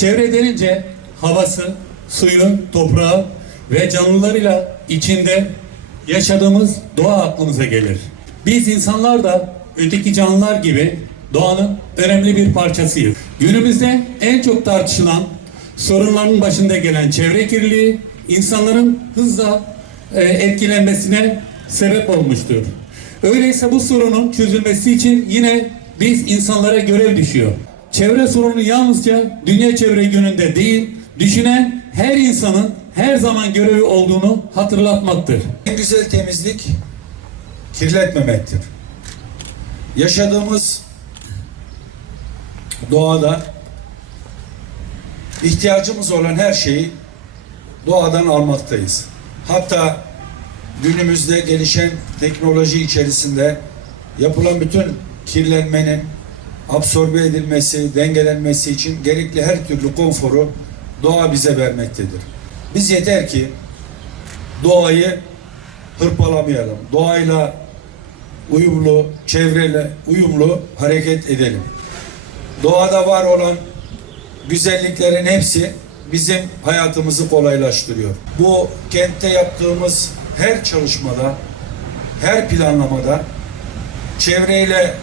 Çevre denince havası, suyu, toprağı ve canlılarıyla içinde yaşadığımız doğa aklımıza gelir. Biz insanlar da öteki canlılar gibi doğanın önemli bir parçasıyız. Günümüzde en çok tartışılan sorunların başında gelen çevre kirliliği insanların hızla e, etkilenmesine sebep olmuştur. Öyleyse bu sorunun çözülmesi için yine biz insanlara görev düşüyor. Çevre sorunu yalnızca Dünya Çevre Günü'nde değil, düşünen her insanın her zaman görevi olduğunu hatırlatmaktır. En güzel temizlik kirletmemektir. Yaşadığımız doğada ihtiyacımız olan her şeyi doğadan almaktayız. Hatta günümüzde gelişen teknoloji içerisinde yapılan bütün kirlenmenin absorbe edilmesi, dengelenmesi için gerekli her türlü konforu doğa bize vermektedir. Biz yeter ki doğayı hırpalamayalım. Doğayla uyumlu, çevreyle uyumlu hareket edelim. Doğada var olan güzelliklerin hepsi bizim hayatımızı kolaylaştırıyor. Bu kentte yaptığımız her çalışmada, her planlamada çevreyle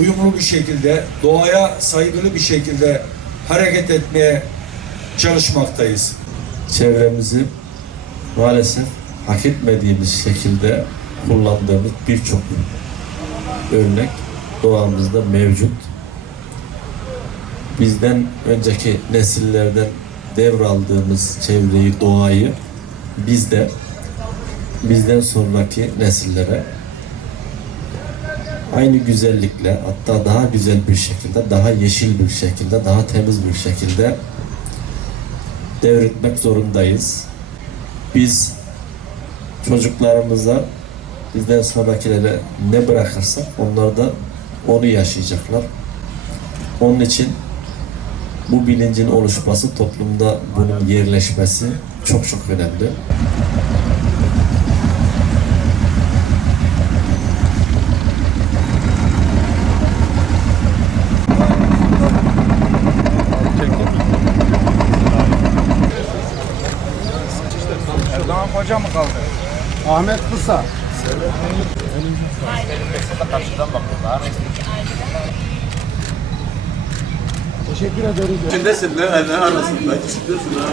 uyumlu bir şekilde, doğaya saygılı bir şekilde hareket etmeye çalışmaktayız. çevremizi maalesef hak etmediğimiz şekilde kullandığımız birçok örnek doğamızda mevcut. Bizden önceki nesillerden devraldığımız çevreyi, doğayı biz de bizden sonraki nesillere aynı güzellikle hatta daha güzel bir şekilde, daha yeşil bir şekilde, daha temiz bir şekilde devretmek zorundayız. Biz çocuklarımıza bizden sonrakilere ne bırakırsak onlar da onu yaşayacaklar. Onun için bu bilincin oluşması, toplumda bunun yerleşmesi çok çok önemli. Hoca mı kaldı? Ahmet Kısa. Teşekkür ederiz. İçindesin mi? Ne arasında? İçindesin ha.